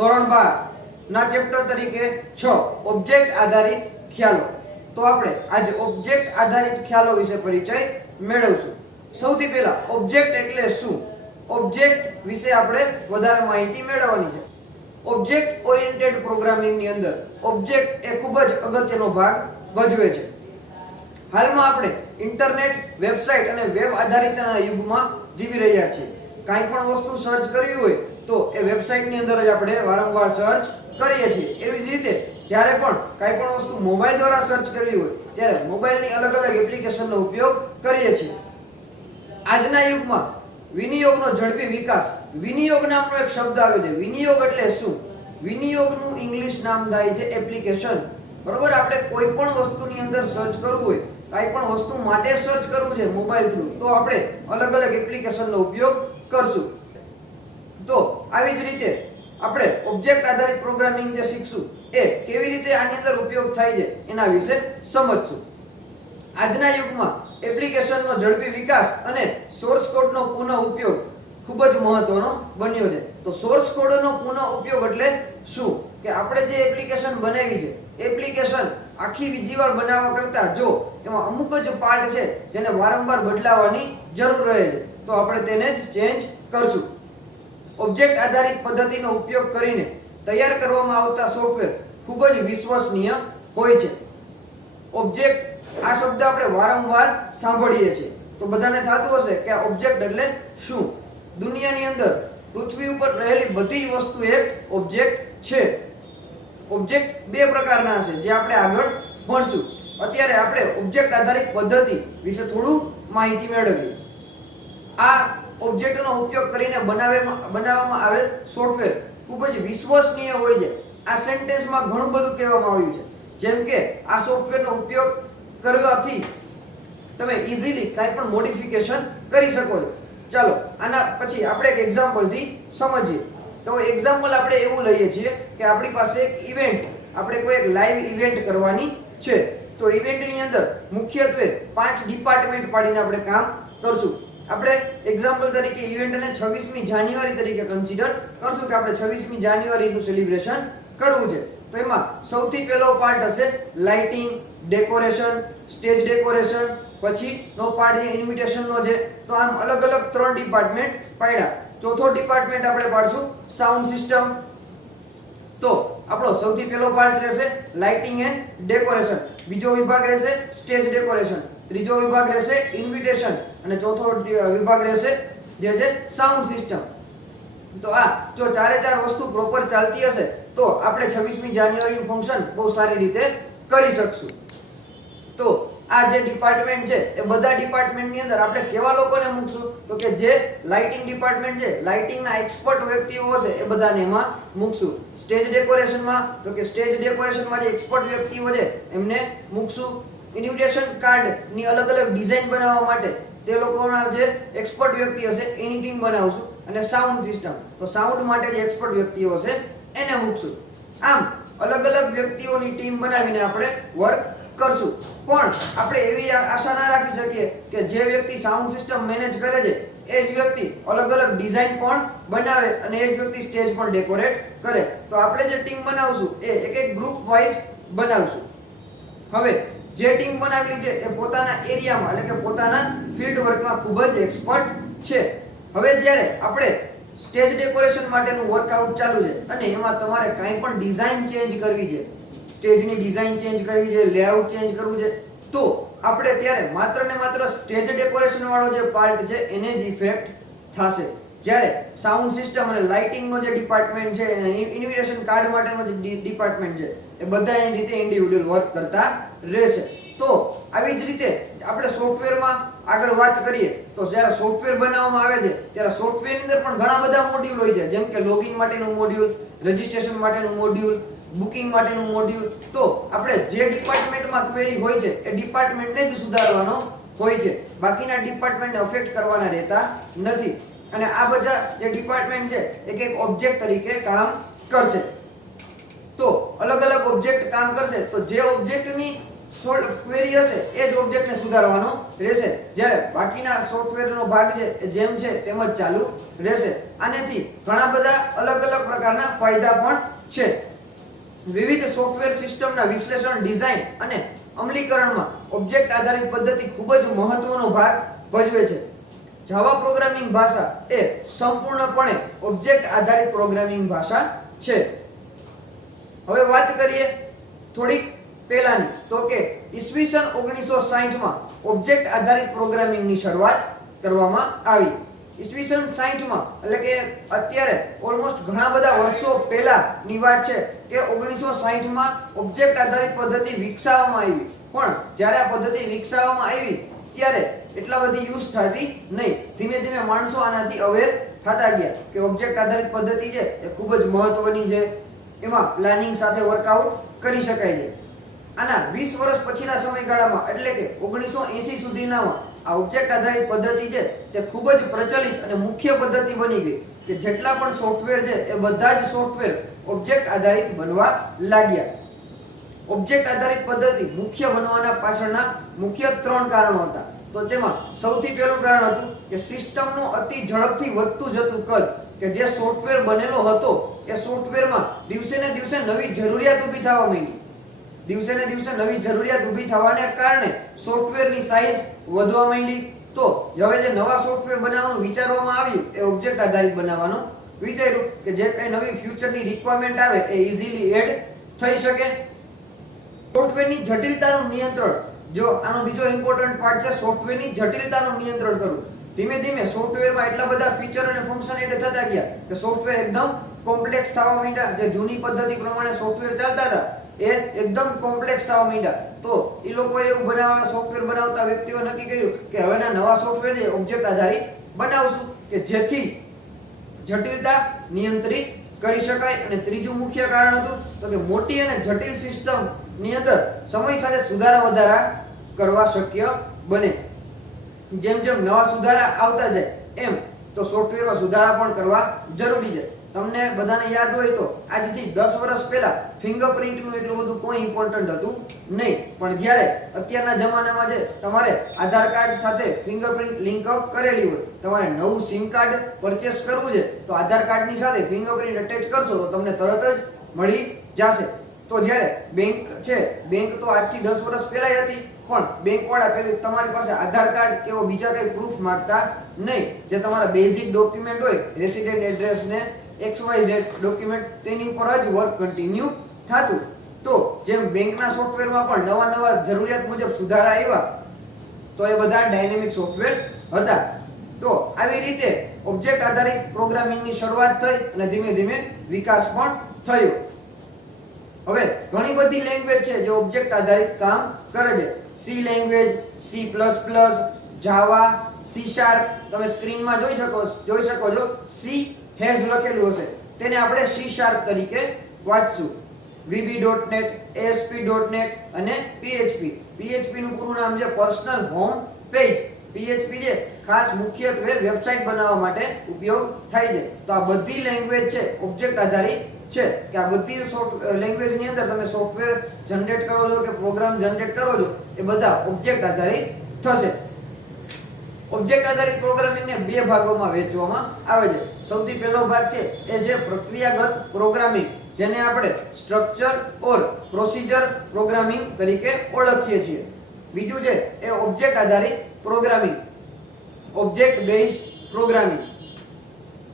ધોરણ 12 ના ચેપ્ટર તરીકે 6 ઓબ્જેક્ટ આધારિત ખ્યાલો। તો આપણે આજે ઓબ્જેક્ટ આધારિત ખ્યાલો વિશે પરિચય મેળવશું। સૌથી પહેલા ઓબ્જેક્ટ એટલે શું, ઓબ્જેક્ટ વિશે આપણે વધારે માહિતી મેળવવાની છે। ઓબ્જેક્ટ ઓરિએન્ટેડ પ્રોગ્રામિંગ ની અંદર ઓબ્જેક્ટ એ ખૂબ જ અગત્યનો ભાગ ભજવે છે। હાલમાં આપણે ઇન્ટરનેટ, વેબસાઇટ અને વેબ આધારિતના યુગમાં જીવી રહ્યા છીએ। કાંઈ પણ વસ્તુ સર્ચ કરવી હોય તો એ વેબસાઇટની અંદર જ આપણે વારંવાર સર્ચ કરીએ છીએ। એવી જ રીતે જ્યારે પણ કાંઈ પણ વસ્તુ મોબાઈલ દ્વારા સર્ચ કરવી હોય ત્યારે મોબાઈલની અલગ અલગ એપ્લિકેશનનો ઉપયોગ કરીએ છીએ। આજના યુગમાં વિનિયોગનો ઝડપી વિકાસ, વિનિયોગ નામનો એક શબ્દ આવે છે। વિનિયોગ એટલે શું? વિનિયોગનું ઇંગ્લિશ નામ થાય છે એપ્લિકેશન। બરોબર, આપણે કોઈ પણ વસ્તુની અંદર સર્ચ કરવું હોય, કાંઈ પણ વસ્તુ માટે સર્ચ કરવું છે મોબાઈલ થ્રુ, તો આપણે અલગ અલગ એપ્લિકેશનનો ઉપયોગ કરશું। તો આવી જ રીતે આપણે ઓબ્જેક્ટ આધારિત પ્રોગ્રામિંગ જે શીખશું એ કેવી રીતે આની અંદર ઉપયોગ થાય છે એના વિશે સમજશું। આજના યુગમાં એપ્લિકેશનનો ઝડપી વિકાસ અને સોર્સ કોડનો પુનઃ ઉપયોગ ખૂબ જ મહત્વનો બન્યો છે। તો સોર્સ કોડનો પુનઃ ઉપયોગ એટલે શું કે આપણે જે એપ્લિકેશન બનાવી છે, એપ્લિકેશન આખી બીજી વાર બનાવવા કરતા જો એમાં અમુક જ પાર્ટ છે જેને વારંવાર બદલાવાની જરૂર રહે છે તો આપણે તેને જ ચેન્જ કરશું। ઓબ્જેક્ટ આધારિત પદ્ધતિનો ઉપયોગ કરીને તૈયાર કરવામાં આવતા સોફ્ટવેર ખૂબ જ વિશ્વસનીય હોય છે। ઓબ્જેક્ટ આ શબ્દ આપણે વારંવાર સાંભળીએ છીએ તો બધાને થતું હશે કે આ ઓબ્જેક્ટ એટલે શું? દુનિયાની અંદર પૃથ્વી ઉપર રહેલી બધી જ વસ્તુ એક ઓબ્જેક્ટ છે। ઓબ્જેક્ટ બે પ્રકારના છે જે આપણે આગળ ભણશું। અત્યારે આપણે ઓબ્જેક્ટ આધારિત પદ્ધતિ વિશે થોડું માહિતી મેળવીએ। આ ઓબ્જેક્ટનો ઉપયોગ કરીને બનાવવામાં આવેલ સોફ્ટવેર ખૂબ જ વિશ્વસનીય હોય છે। આ સેન્ટેન્સમાં ઘણું બધું કહેવામાં આવ્યું છે, જેમ કે આ સોફ્ટવેરનો ઉપયોગ કરવાથી તમે ઇઝીલી કાંઈ પણ મોડિફિકેશન કરી શકો છો। ચાલો આના પછી આપણે એક એક્ઝામ્પલથી સમજીએ। તો એક્ઝામ્પલ આપણે એવું લઈએ છીએ કે આપણી પાસે એક ઇવેન્ટ, આપણે કોઈ એક લાઈવ ઇવેન્ટ કરવાની છે। તો ઇવેન્ટની અંદર મુખ્યત્વે 5 ડિપાર્ટમેન્ટ પાડીને આપણે કામ કરશું। આપણે એક્ઝામ્પલ તરીકે ઇવેન્ટને 26મી જાન્યુઆરી તરીકે કન્સિડર કરશું કે આપણે 26મી જાન્યુઆરીનું સેલિબ્રેશન કરવું છે। તો એમાં સૌથી પહેલો પાર્ટ હશે લાઇટિંગ, ડેકોરેશન, સ્ટેજ ડેકોરેશન, પછીનો પાર્ટ છે ઇન્વિટેશનનો છે। તો આમ અલગ અલગ 3 ડિપાર્ટમેન્ટ પાડ્યા। ચોથો ડિપાર્ટમેન્ટ આપણે પાડશું સાઉન્ડ સિસ્ટમ। તો આપણો સૌથી પહેલો પાર્ટ રહેશે લાઇટિંગ એન્ડ ડેકોરેશન, બીજો વિભાગ રહેશે સ્ટેજ ડેકોરેશન, ત્રીજો વિભાગ રહેશે ઇન્વિટેશન અને ચોથો વિભાગ રહેશે જે છે સાઉન્ડ સિસ્ટમ। તો આ જો ચારે ચાર વસ્તુ પ્રોપર ચાલતી હશે તો આપણે 26મી જાન્યુઆરીનું ફંક્શન બહુ સારી રીતે કરી શકશું। તો આ જે ડિપાર્ટમેન્ટ છે એ બધા ડિપાર્ટમેન્ટની અંદર આપણે કેવા લોકોને મૂકશું તો કે જે લાઇટિંગ ડિપાર્ટમેન્ટ છે, લાઇટિંગના એક્સપર્ટ વ્યક્તિઓ હશે એ બધાને એમાં મૂકશું। સ્ટેજ ડેકોરેશનમાં તો કે સ્ટેજ ડેકોરેશનમાં જે એક્સપર્ટ વ્યક્તિઓ છે એમને મૂકશું। ઇન્વિટેશન કાર્ડની અલગ અલગ ડિઝાઇન બનાવવા માટે તે લોકોના જે એક્સપર્ટ વ્યક્તિ હશે એની ટીમ બનાવશું। અને સાઉન્ડ સિસ્ટમ, તો સાઉન્ડ માટે જે એક્સપર્ટ વ્યક્તિઓ હશે એને મૂકશું। આમ અલગ અલગ વ્યક્તિઓની ટીમ બનાવીને આપણે વર્ક કરશું। પણ આપણે એવી આશા ના રાખી શકીએ કે જે વ્યક્તિ સાઉન્ડ સિસ્ટમ મેનેજ કરે છે એ જ વ્યક્તિ અલગ અલગ ડિઝાઇન પણ બનાવે અને એ જ વ્યક્તિ સ્ટેજ પણ ડેકોરેટ કરે। તો આપણે જે ટીમ બનાવશું એ એક એક ગ્રુપ વાઇઝ બનાવશું। હવે જે ટીમ બનાવેલી છે એ પોતાના એરિયામાં એટલે કે પોતાના ફિલ્ડ વર્કમાં ખૂબ જ એક્સપર્ટ છે। હવે જ્યારે આપણે સ્ટેજ ડેકોરેશન માટેનું વર્કઆઉટ ચાલુ છે અને એમાં તમારે કાંઈ પણ ડિઝાઇન ચેન્જ કરવી છે, સ્ટેજની ડિઝાઇન ચેન્જ કરવી છે, લેઆઉટ ચેન્જ કરવું છે, તો આપણે ત્યારે માત્ર ને માત્ર સ્ટેજ ડેકોરેશન વાળો જે પાર્ટ છે એને જ ઇફેક્ટ થશે। જ્યારે સાઉન્ડ સિસ્ટમ અને લાઇટિંગનો જે ડિપાર્ટમેન્ટ છે, ઇન્વિટેશન કાર્ડ માટેનો જે ડિપાર્ટમેન્ટ છે એ બધા એની રીતે ઇન્ડિવિડ્યુઅલ વર્ક કરતા રહેશે। તો આવી જ રીતે આપણે સોફ્ટવેરમાં આગળ વાત કરીએ તો જ્યારે સોફ્ટવેર બનાવવામાં આવે છે ત્યારે સોફ્ટવેરની અંદર પણ ઘણા બધા મોડ્યુલ હોય છે, જેમ કે લોગિન માટેનું મોડ્યુલ, રજિસ્ટ્રેશન માટેનું મોડ્યુલ, બુકિંગ માટેનું મોડ્યુલ। તો આપણે જે ડિપાર્ટમેન્ટમાં ક્વેરી હોય છે એ ડિપાર્ટમેન્ટને જ સુધારવાનો હોય છે, બાકીના ડિપાર્ટમેન્ટને અફેક્ટ કરવાના રહેતા નથી। અને આ બધા જે ડિપાર્ટમેન્ટ છે એક એક ઓબ્જેક્ટ તરીકે કામ કરશે। તો અલગ અલગ ઓબ્જેક્ટ કામ કરશે તો જે ઓબ્જેક્ટની ક્વેરી હશે એ જ ઓબ્જેક્ટને સુધારવાનો રહેશે, જ્યારે બાકીના સોફ્ટવેરનો ભાગ છે એ જેમ છે તેમ જ ચાલુ રહેશે. આનેથી ઘણા બધા અલગ અલગ પ્રકારના ફાયદા પણ છે. વિવિધ સોફ્ટવેર સિસ્ટમના વિશ્લેષણ, ડિઝાઇન અને અમલીકરણમાં ઓબ્જેક્ટ આધારિત પદ્ધતિ ખૂબ જ મહત્વનો ભાગ ભજવે છે. જાવા પ્રોગ્રામિંગ ભાષા એ સંપૂર્ણપણે ઓબ્જેક્ટ આધારિત પ્રોગ્રામિંગ ભાષા છે. હવે વાત કરીએ થોડીક પહેલાની, તો કે ઈસવીસન 1960 માં ઓબ્જેક્ટ આધારિત પ્રોગ્રામિંગની શરૂઆત કરવામાં આવી. ઈસવીસન 60 માં એટલે કે અત્યારે ઓલમોસ્ટ ઘણા બધા વર્ષો પહેલાની વાત છે કે 1960 માં ઓબ્જેક્ટ આધારિત પદ્ધતિ વિકસાવવામાં આવી. પણ જ્યારે આ પદ્ધતિ વિકસાવવામાં આવી ત્યારે એટલા બધી યુઝ થતી નહીં. ધીમે ધીમે માણસો આનાથી અવેર થતા ગયા કે ઓબ્જેક્ટ આધારિત પદ્ધતિ છે એ ખૂબ જ મહત્વની છે, એમાં પ્લાનિંગ સાથે વર્કઆઉટ કરી શકાય છે. આના 20 વર્ષ પછીના સમયગાળામાં એટલે કે 1980 સુધીનામાં આ ઓબ્જેક્ટ આધારિત પદ્ધતિ છે તે ખૂબ જ પ્રચલિત અને મુખ્ય પદ્ધતિ બની ગઈ કે જેટલા પણ સોફ્ટવેર છે એ બધા જ સોફ્ટવેર ઓબ્જેક્ટ આધારિત બનવા લાગ્યા. ઓબ્જેક્ટ આધારિત પદ્ધતિ મુખ્ય બનવાના પાછળના મુખ્ય 3 કારણો હતા. તો તેમાં સૌથી પહેલું કારણ હતું કે સિસ્ટમનું અતિ ઝડપથી વધતું જતું કદ, કે જે સોફ્ટવેર બનેલો હતો એ સોફ્ટવેરમાં દિવસે ને દિવસે નવી જરૂરિયાત ઊભી થવા માંડી. દિવસે ને દિવસે નવી જરૂરિયાત ઊભી થવાને કારણે સોફ્ટવેરની સાઇઝ વધવા માંડી. તો હવે જે નવા સોફ્ટવેર બનાવવાનું વિચારવામાં આવ્યું એ ઓબ્જેક્ટ આધારિત બનાવવાનું વિચાર્યું કે જે કંઈ નવી ફ્યુચરની રિક્વાયરમેન્ટ આવે એ ઇઝીલી એડ થઈ શકે. સોફ્ટવેરની જટિલતાનું નિયંત્રણ, જો આનો બીજો ઇમ્પોર્ટન્ટ પાર્ટ છે સોફ્ટવેરની જટિલતાનું નિયંત્રણ કરવું. ધીમે ધીમે સોફ્ટવેરમાં એટલા બધા ફીચર અને ફંક્શન એડ થતા ગયા કે સોફ્ટવેર એકદમ કોમ્પ્લેક્સ થવા માંડ્યા. જે જૂની પદ્ધતિ પ્રમાણે સોફ્ટવેર ચાલતા હતા એ એકદમ કોમ્પ્લેક્સ થવા માંડ્યા. તો એ લોકોએ એવું સોફ્ટવેર બનાવતા વ્યક્તિઓ નક્કી કર્યું કે હવેના નવા સોફ્ટવેર છે ઓબ્જેક્ટ આધારિત બનાવશું કે જેથી જટિલતા નિયંત્રિત કરી શકાય. અને ત્રીજું મુખ્ય કારણ હતું તો કે મોટી અને જટિલ સિસ્ટમ ની અંદર સમય સાથે સુધારા વધારા કરવા શક્ય બને. જેમ જેમ નવા સુધારા આવતા જાય એમ તો સોફ્ટવેરમાં સુધારા પણ કરવા જરૂરી છે. તમને બધાને યાદ હોય તો આજથી 10 વર્ષ પહેલા ફિંગરપ્રિન્ટનું એટલું બધું કોઈ ઇમ્પોર્ટન્ટ હતું નહીં. પણ જ્યારે અત્યારના જમાનામાં જે તમારે આધાર કાર્ડ સાથે ફિંગરપ્રિન્ટ લિંક અપ કરેલી હોય, તમારે નવું સિમ કાર્ડ પરચેસ કરવું છે તો આધાર કાર્ડની સાથે ફિંગરપ્રિન્ટ અટેચ કરશો તો તમને તરત જ મળી જશે. તો જ્યારે બેંક છે, બેંક તો આજથી 10 વર્ષ પહેલા હતી, પણ બેંકવાળા પહેલા તમારી પાસે આધાર કાર્ડ કે બીજા કંઈ પ્રૂફ માંગતા નહીં. જે તમારા બેઝિક ડોક્યુમેન્ટ હોય, રેસિડેન્ટ એડ્રેસ ને XYZ ડોક્યુમેન્ટ, તેની ઉપર જ વર્ક કન્ટિન્યુ થતું. તો જેમ બેંકના સોફ્ટવેરમાં પણ નવા જરૂરિયાત મુજબ સુધારા આવ્યા તો એ બધા ડાયનેમિક સોફ્ટવેર હતા. તો આવી રીતે ઓબ્જેક્ટ આધારિત પ્રોગ્રામિંગની શરૂઆત થઈ અને ધીમે ધીમે વિકાસ પણ થયો. હવે ઘણી બધી લેંગ્વેજ છે જે ઓબ્જેક્ટ આધારિત કામ કરે છે. સી લેંગ્વેજ, C++, જાવા, C#, તમે સ્ક્રીનમાં જોઈ શકો છો C હેઝ લખેલું હશે, તેને આપણે C# તરીકે વાંચશું. VB.NET, ASP.NET અને PHP. PHP નું પૂરું નામ છે પર્સનલ હોમ પેજ. PHP જે ખાસ મુખ્યત્વે વેબસાઇટ બનાવવા માટે ઉપયોગ થાય છે. તો આ બધી લેંગ્વેજ છે ઓબ્જેક્ટ આધારિત છે કે આ બધી લેંગ્વેજની અંદર તમે સોફ્ટવેર જનરેટ કરો છો કે પ્રોગ્રામ જનરેટ કરો છો એ બધા ઓબ્જેક્ટ આધારિત થશે. ઓબ્જેક્ટ આધારિત પ્રોગ્રામિંગને 2 ભાગોમાં વહેંચવામાં આવે છે. સૌથી પહેલો ભાગ છે એ છે પ્રક્રિયાગત પ્રોગ્રામિંગ, જેને આપણે સ્ટ્રક્ચર ઓર પ્રોસિજર પ્રોગ્રામિંગ તરીકે ઓળખીએ છીએ. બીજું છે એ ઓબ્જેક્ટ આધારિત પ્રોગ્રામિંગ, ઓબ્જેક્ટ બેઝડ પ્રોગ્રામિંગ.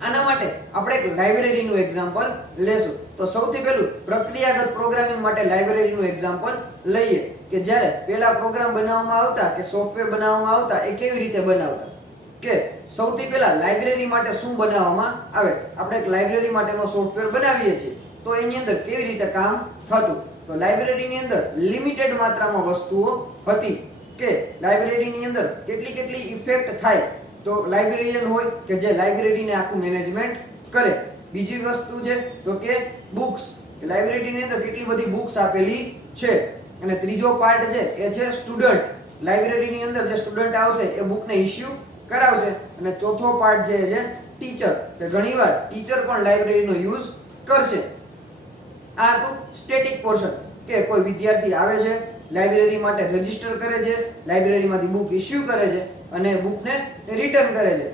આના માટે આપણે એક લાઇબ્રેરીનું એક્ઝામ્પલ લેશું. તો સૌથી પહેલું પ્રક્રિયાગત પ્રોગ્રામિંગ માટે લાઇબ્રેરીનું એક્ઝામ્પલ લઈએ કે જ્યારે પહેલા પ્રોગ્રામ બનાવવામાં આવતા કે સોફ્ટવેર બનાવવામાં આવતા એ કેવી રીતે બનાવતા. કે સૌથી પહેલા લાઇબ્રેરી માટે શું બનાવવામાં આવે. આપણે એક લાઇબ્રેરી માટેનો સોફ્ટવેર બનાવીએ છીએ તો એની અંદર કેવી રીતે કામ થતું. તો લાઇબ્રેરીની અંદર લિમિટેડ માત્રામાં વસ્તુઓ હતી કે લાઇબ્રેરીની અંદર કેટલી ઇફેક્ટ થાય તો લાઇબ્રેરિયન હોય કે જે લાઇબ્રેરીને આખું મેનેજમેન્ટ કરે. બીજી વસ્તુ છે તો કે બુક્સ, કે લાઇબ્રેરીની અંદર કેટલી બધી બુક્સ આપેલી છે. અને ત્રીજો પાર્ટ છે એ છે સ્ટુડન્ટ. લાઇબ્રેરીની અંદર જે સ્ટુડન્ટ આવશે એ બુકને ઇશ્યુ કરાવશે. અને ચોથો પાર્ટ જે છે ટીચર, કે ઘણીવાર ટીચર પણ લાઇબ્રેરીનો યુઝ કરશે. આ આખું સ્ટેટિક પોર્શન. કે કોઈ વિદ્યાર્થી આવે છે, લાઇબ્રેરી માટે રજીસ્ટર કરે છે, લાઇબ્રેરીમાંથી બુક ઇસ્યુ કરે છે અને બુકને રિટર્ન કરે છે.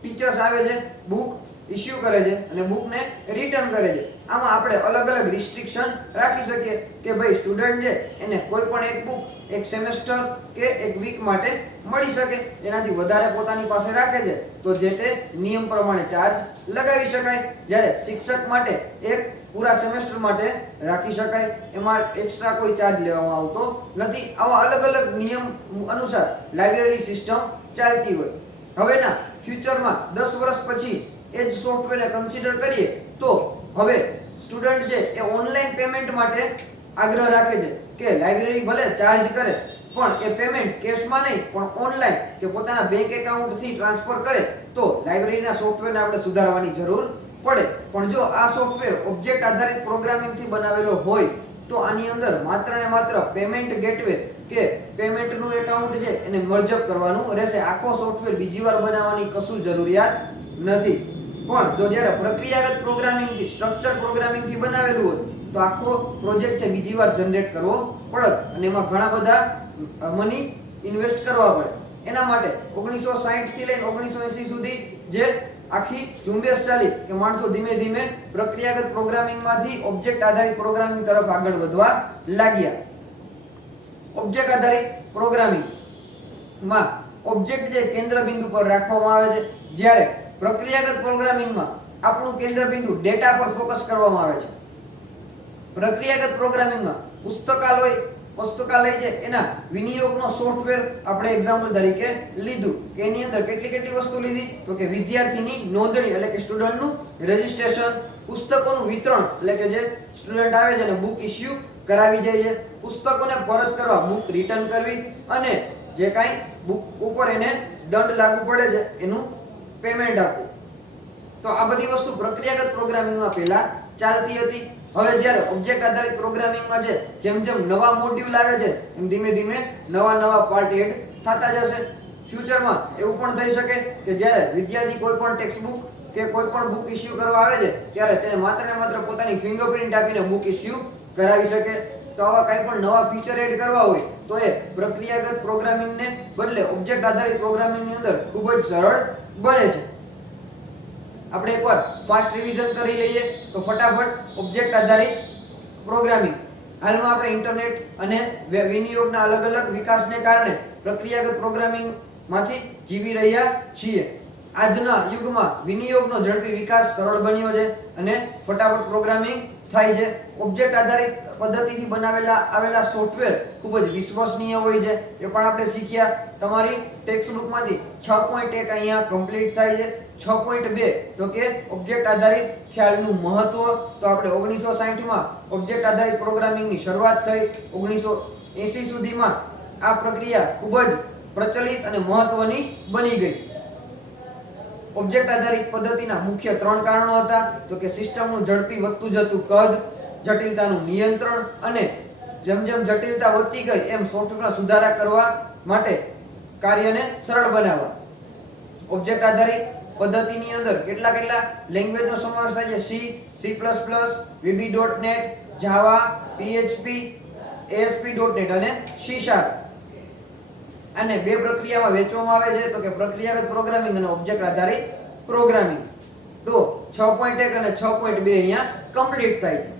ટીચર્સ આવે છે, બુક ઇસ્યુ કરે છે અને બુકને રિટર્ન કરે છે. આમાં આપણે અલગ અલગ રિસ્ટ્રિક્શન રાખી શકીએ કે ભાઈ સ્ટુડન્ટ છે એને કોઈ પણ એક બુક એક સેમેસ્ટર કે એક વીક માટે મળી શકે. એનાથી વધારે પોતાની પાસે રાખે છે તો જે તે નિયમ પ્રમાણે ચાર્જ લગાવી શકાય. જ્યારે શિક્ષક માટે એક પૂરા સેમેસ્ટર માટે રાખી શકાય, એમાં એક્સ્ટ્રા કોઈ ચાર્જ લેવામાં આવતો નથી. આવા અલગ અલગ નિયમ અનુસાર લાઇબ્રેરી સિસ્ટમ ચાલતી હોય. હવેના ફ્યુચરમાં 10 વર્ષ પછી એ જ સોફ્ટવેરને કન્સિડર કરીએ તો હવે સ્ટુડન્ટ છે એ ઓનલાઈન પેમેન્ટ માટે આગ્રહ રાખે છે કે લાઇબ્રેરી ભલે ચાર્જ કરે પણ એ પેમેન્ટ કેશમાં નહીં પણ ઓનલાઈન કે પોતાના બેંક એકાઉન્ટથી ટ્રાન્સફર કરે તો લાઇબ્રેરીના સોફ્ટવેરને આપણે સુધારવાની જરૂર પડે. પણ જો આ સોફ્ટવેર ઓબ્જેક્ટ આધારિત પ્રોગ્રામિંગથી બનાવેલો હોય તો આની અંદર માત્ર ને માત્ર પેમેન્ટ ગેટવે કે પેમેન્ટનું એકાઉન્ટ છે એને મર્જઅપ કરવાનું રહેશે. આખો સોફ્ટવેર બીજી વાર બનાવવાની કશું જરૂરિયાત નથી. પણ જો જ્યારે પ્રક્રિયાગત પ્રોગ્રામિંગથી સ્ટ્રક્ચર પ્રોગ્રામિંગથી બનાવેલું હોય તો આખો પ્રોજેક્ટ છે બીજી વાર જનરેટ કરવો પડે અને એમાં ઘણા બધા મની ઇન્વેસ્ટ કરવા પડે. એના માટે 1960 થી લઈને 1980 સુધી જે આખી ઝુંબેશ ચાલી કે માણસો ધીમે ધીમે પ્રક્રિયાગત પ્રોગ્રામિંગમાંથી ઓબ્જેક્ટ આધારિત પ્રોગ્રામિંગ તરફ આગળ વધવા લાગ્યા. ઓબ્જેક્ટ આધારિત પ્રોગ્રામિંગમાં ઓબ્જેક્ટ જે કેન્દ્ર બિંદુ પર રાખવામાં આવે છે, જ્યારે પ્રક્રિયાગત પ્રોગ્રામિંગમાં આપણું કેન્દ્ર બિંદુ ડેટા પર ફોકસ કરવામાં આવે છે. પ્રક્રિયાગત પ્રોગ્રામિંગમાં પુસ્તકાલય છે એના વિનિયોગનો સોફ્ટવેર આપણે એક્ઝામ્પલ તરીકે લીધું કે એની અંદર કેટલી વસ્તુ લીધી તો કે વિદ્યાર્થીની નોંધણી એટલે કે સ્ટુડન્ટનું રજીસ્ટ્રેશન, પુસ્તકોનું વિતરણ એટલે કે જે સ્ટુડન્ટ આવે છે અને બુક ઇસ્યુ કરાવી જાય છે, પુસ્તકોને પરત કરવા બુક રિટર્ન કરવી અને જે કાંઈ બુક ઉપર એને દંડ લાગુ પડે છે એનું પેમેન્ટ આપવું. તો આ બધી વસ્તુ પ્રક્રિયાગત પ્રોગ્રામિંગમાં પહેલા ચાલતી હતી. હવે જ્યારે ઓબ્જેક્ટ આધારિત પ્રોગ્રામિંગમાં છે જેમ જેમ નવા મોડ્યુલ આવે છે એમ ધીમે ધીમે નવા પાર્ટ એડ થતા જશે. ફ્યુચરમાં એવું પણ થઈ શકે કે જ્યારે વિદ્યાર્થી કોઈ પણ ટેક્સ્ટ બુક કે કોઈ પણ બુક ઇસ્યુ કરવા આવે છે ત્યારે તેને માત્ર ને માત્ર પોતાની ફિંગરપ્રિન્ટ આપીને બુક ઇસ્યુ કરાવી શકે. તો આવા કંઈ પણ નવા ફીચર એડ કરવા હોય તો એ પ્રક્રિયાગત પ્રોગ્રામિંગને બદલે ઓબ્જેક્ટ આધારિત પ્રોગ્રામિંગની અંદર ખૂબ જ સરળ બને છે. આપણે એકવાર ફાસ્ટ રિવિઝન કરી લઈએ તો ફટાફટ ઓબ્જેક્ટ આધારિત પ્રોગ્રામિંગ. હાલમાં આપણે ઇન્ટરનેટ અને વિનિયોગના અલગ અલગ વિકાસને કારણે પ્રક્રિયાગત પ્રોગ્રામિંગમાંથી જીવી રહ્યા છીએ. આજના યુગમાં વિનિયોગનો ઝડપી વિકાસ સરળ બન્યો છે અને ફટાફટ પ્રોગ્રામિંગ થાય છે. ઓબ્જેક્ટ આધારિત પદ્ધતિથી આવેલા સોફ્ટવેર ખૂબ જ વિશ્વસનીય હોય છે. એ પણ આપણે શીખ્યા. તમારી ટેક્સ્ટ બુકમાંથી 6.1 અહીંયા કમ્પ્લીટ થાય છે. 6.2 તો કે ઓબ્જેક્ટ આધારિત ખ્યાલનું મહત્વ. તો આપણે 1960માં ઓબ્જેક્ટ આધારિત પ્રોગ્રામિંગની શરૂઆત થઈ. 1980 સુધીમાં આ પ્રક્રિયા ખૂબ જ પ્રચલિત અને મહત્વની બની ગઈ. ઓબ્જેક્ટ આધારિત પદ્ધતિના મુખ્ય 3 કારણો હતા તો કે સિસ્ટમનું ઝડપી વધતું જતું કદ, જટિલતાનું નિયંત્રણ અને જેમ જેમ જટિલતા વધતી ગઈ એમ સોફ્ટવેરમાં સુધારા કરવા માટે કાર્યને સરળ બનાવવા. ઓબ્જેક્ટ આધારિત પદ્ધતિની અંદર કેટલા લેંગ્વેજનો સમાવેશ થાય છે? C, C++, VB.NET, Java, PHP, ASP.NET અને C#. અને બે પ્રક્રિયામાં વહેંચવામાં આવે છે તો કે પ્રક્રિયાગત પ્રોગ્રામિંગ અને ઓબ્જેક્ટ આધારિત પ્રોગ્રામિંગ. તો 6.1 અને 6.2 અહીંયા કમ્પ્લીટ થાય છે.